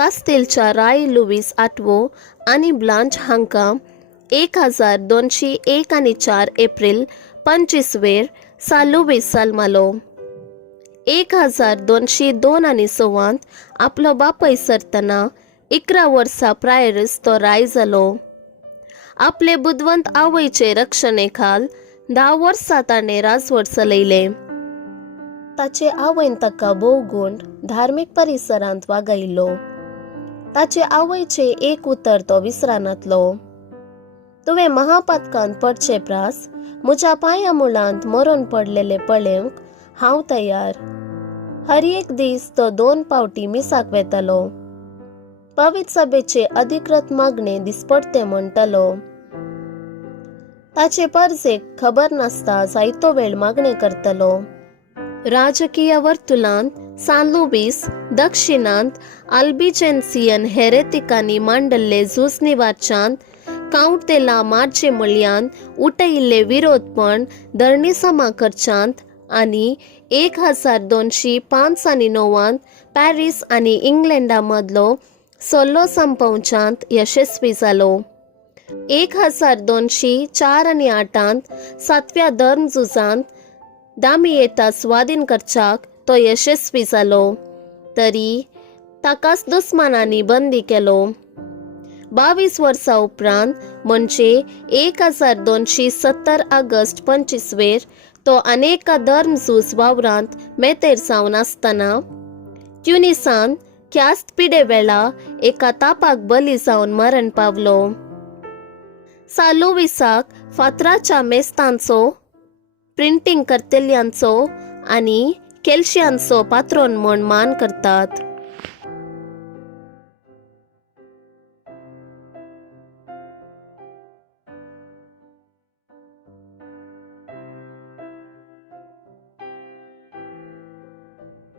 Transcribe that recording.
कास्तेलच्या राय लुईस आठवो आनी ब्लांच हांकां 1201 आनी 4 एप्रिल 25 सालुवीस सालमालो. 1202 आनी 6 आपलो बापूय सरतना 11 वर्सां प्रायरच तो राय जालो. आपले बुदवंत आवयचे रक्षणे खाल 10 वर्सां ताणें राजवट चलयले. ताचे आवयन ताका भोवगुंड धार्मीक परिसरांत वागयल्लो. ताचे आवयचे एक उतर तो विसरानातलो. तुवें महापातकांत पडचे प्रास, म्हज्या पांया मुळांत मरून पडलेले पळेवंक हांव तयार. हर एक दीस तो 2 पावटी मिसाक वेतालो. पवित्र सभेचे अधिकृत मागणे दिसपडते म्हणटलो. ताचे परजेक खबर नासता जायतो वेळ मागणे करतलो. राजकीय वर्तुळांत सान लुईस दक्षिणांत अल्बिजेन्सियन हेरेतिकांनी मांडल्ले झूज निवारच्यांत काउंट दे ला मार्चे म्हळ्यान उठयिल्ले विरोधपण धरणीसमा करच्यांत आनी 1205 आनी 9 पॅरिस आनी इंग्लंडा मदलो सल्लो संपवच्यांत यशस्वी जालो. 1204 आनी 8 7व्या धर्मझुजांत दामियेता स्वाधीन करच्याक तो यशस्वी जालो. तरी ताकाच दुस्मानांनी बंदी केलो. 22 वर्सां उपरांत म्हणजे 1270 ऑगस्ट 25 तो अनेका धर्मझूज वावरांत मेतेर जावन आसतना ट्युनिसान क्यास्त पिडे वेळा एका तापाक बली जावन मरण पावलो. सान लुईसाक फातराच्या मेस्तांचो, प्रिंटींग करतेल्यांचो आनी केल्शियांचो पात्रोन म्हूण मान करतात.